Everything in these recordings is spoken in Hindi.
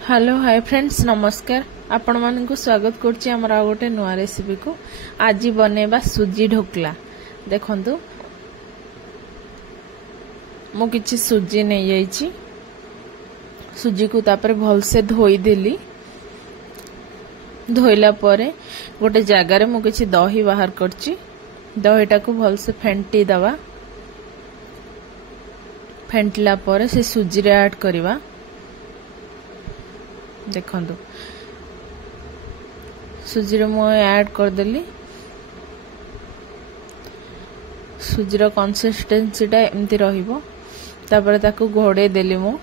हेलो हाय फ्रेंड्स नमस्कार आपण मानक स्वागत करछि हमर आ गोटे नुआ रेसिपी को। आज बनेबा सुजी ढोकला। देखंतु मु किछि सुजी नै जाइछि, सुजी को तापर भल से धोई देली। धोइला परे गोटे जगह रे मु किछि दही बाहर करछि। दहीटा को भल से फेंटी दवा। फेंटला परे से सुजी रे ऐड करबा। देखंतु सुजी रे मु ऐड कर देली। सुजी रो कंसिस्टेंसी टा एमती रहिबो। तापर ताकू घोड़े देली मु।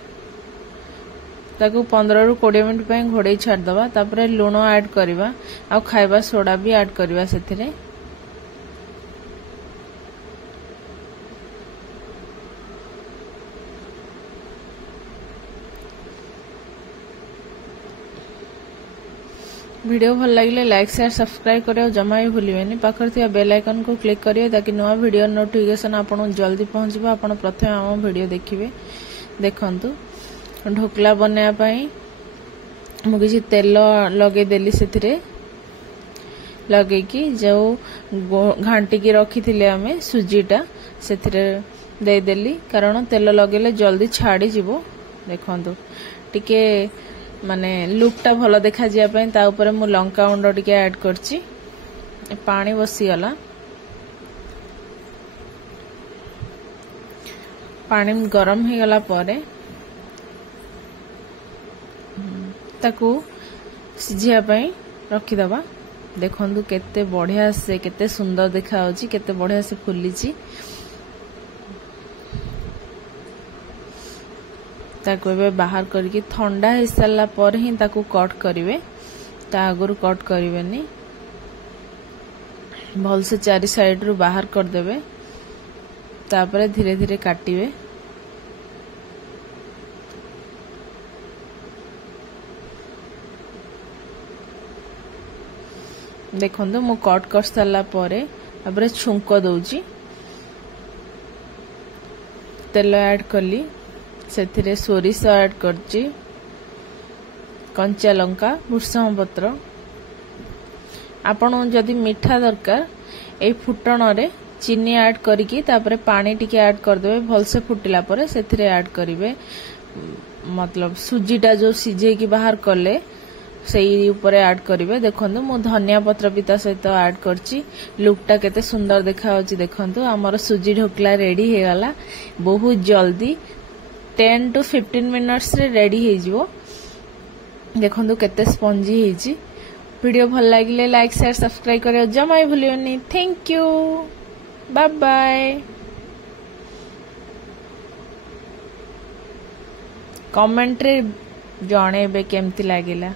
ताकू 15 रु 20 मिनिट पे घोड़े छाड़ दवा। तापर लूण ऐड करबा आ खाइबा सोडा भी ऐड करबा सेथिरे। वीडियो भल लगे लाइक शेयर सब्सक्राइब करियो जमा भी भूलिबेनी। पाखर थिया बेल आइकन को क्लिक करियो ताकि नवा वीडियो नोटिफिकेशन आपन जल्दी पहुंचबो। आपन प्रथम हम वीडियो देखिबे। देखंतु ढोकला बनाया पई मु किछि तेल लगे देली। सेथिरे लगे कि जो घांटी की रखी थिले हमें सुजीटा सेथिरे दे देली, कारण तेल लगेले जल्दी छाड़ी जिवो। देखंतु टिके माने लुकटा भलो देखा जिया पई ता ऊपर मु लंका गुंड टिके ऐड करछि। पानी बसी गला। पानी गरम ही गला परे ताकू सिझिया पई रखी दबा। देखंतु केते बढ़िया से केते सुंदर देखा होछि, केते बढ़िया से फुलिछि। ताको एबे बाहर करके ठंडा हो सारा पर ही ताको कट करिवे। ता आगुर कट करिवेनी। भल से चारि साइड रु बाहर कर देबे। तापरे धीरे धीरे काटिवे। देखंतु मु कट कर सारा परे तापरे छुंको दउची। तेल ऐड करली। सेथिरे सोरिष ऐड करछि, कंचा लंका, भृषंग पत्र। आपण जदि मीठा दरकार ए फुटण रे चीनी ऐड करिकि तापरे पानी टिके ऐड कर देबे। भल से फुटिला परे सेथिरे ऐड करिवे। मतलब सुजीटा जो सिझे की बाहर करले सेई ऊपर ऐड करिवे। देखंतु मु धनिया पत्र भी ता सहित ऐड करछि। लुकटा केते सुंदर देखा होछि। देखंतु हमर सुजी ढोकला रेडी हे गला। बहुत जल्दी 10 to 15 मिनट्स रे रेडी हे जिवो। देखंतु केते स्पंजी हे जी। वीडियो भल लागिले लाइक शेयर सब्सक्राइब करियो जमा भूलियोनी। Thank you, bye bye. Comment रे जणेबे केमती लागिला।